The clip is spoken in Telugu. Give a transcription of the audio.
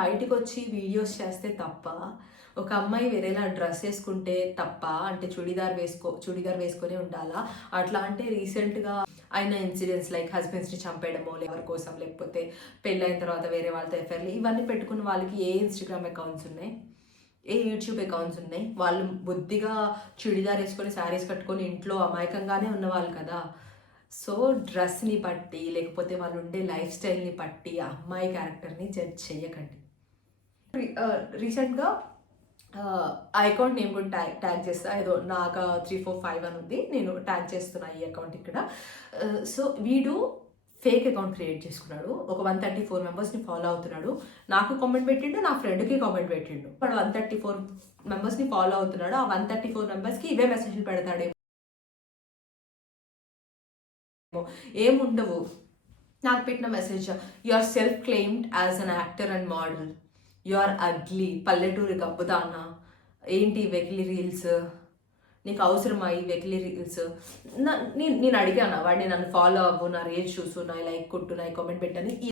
బయటకు వచ్చి వీడియోస్ చేస్తే తప్ప, ఒక అమ్మాయి వేరేలా డ్రెస్ వేసుకుంటే తప్ప, అంటే చుడిదార్ వేసుకొని ఉండాలా? అట్లా అంటే రీసెంట్గా అయిన ఇన్సిడెంట్స్ లైక్ హస్బెండ్స్ని చంపేయడమో, ఎవరి కోసం, లేకపోతే పెళ్ళైన తర్వాత వేరే వాళ్ళతో ఎఫ్ఐఆర్లు ఇవన్నీ పెట్టుకున్న వాళ్ళకి ఏ ఇన్స్టాగ్రామ్ అకౌంట్స్ ఉన్నాయి, ఏ యూట్యూబ్ అకౌంట్స్ ఉన్నాయి? వాళ్ళు బుద్ధిగా చుడిదార్ వేసుకొని శారీస్ కట్టుకొని ఇంట్లో అమాయకంగానే ఉన్నవాళ్ళు కదా. సో డ్రెస్ని బట్టి, లేకపోతే వాళ్ళు ఉండే లైఫ్ స్టైల్ని బట్టి అమ్మాయి క్యారెక్టర్ని జడ్జ్ చెయ్యకండి. రీసెంట్గా ఆ అకౌంట్ నేను కూడా ట్యాగ్ చేస్తా, ఏదో నాగా 345 అని ఉంది, నేను ట్యాగ్ చేస్తున్నా ఈ అకౌంట్ ఇక్కడ. సో వీడు ఫేక్ అకౌంట్ క్రియేట్ చేసుకున్నాడు, ఒక 134 మెంబర్స్ని ఫాలో అవుతున్నాడు. నాకు కామెంట్ పెట్టిండు, నా ఫ్రెండ్కి కామెంట్ పెట్టిండు. వాడు 134 మెంబర్స్ని ఫాలో అవుతున్నాడు, ఆ 134 మెంబర్స్కి ఇవే మెసేజ్లు పెడతాడేమో, ఏముండవు. నాకు పెట్టిన message, you are self claimed as an actor and model, you are ugly, పల్లెటూరి గబ్బుదానా, ఏంటి వెకిలి రీల్స్, నీకు అవసరమా ఈ వెకిలి రీల్స్? నేను అడిగాను వాడిని, నన్ను ఫాలో అవ్వు, నా రీల్స్ చూసు, నా లైక్ కొట్టు, నా కామెంట్ పెట్టని.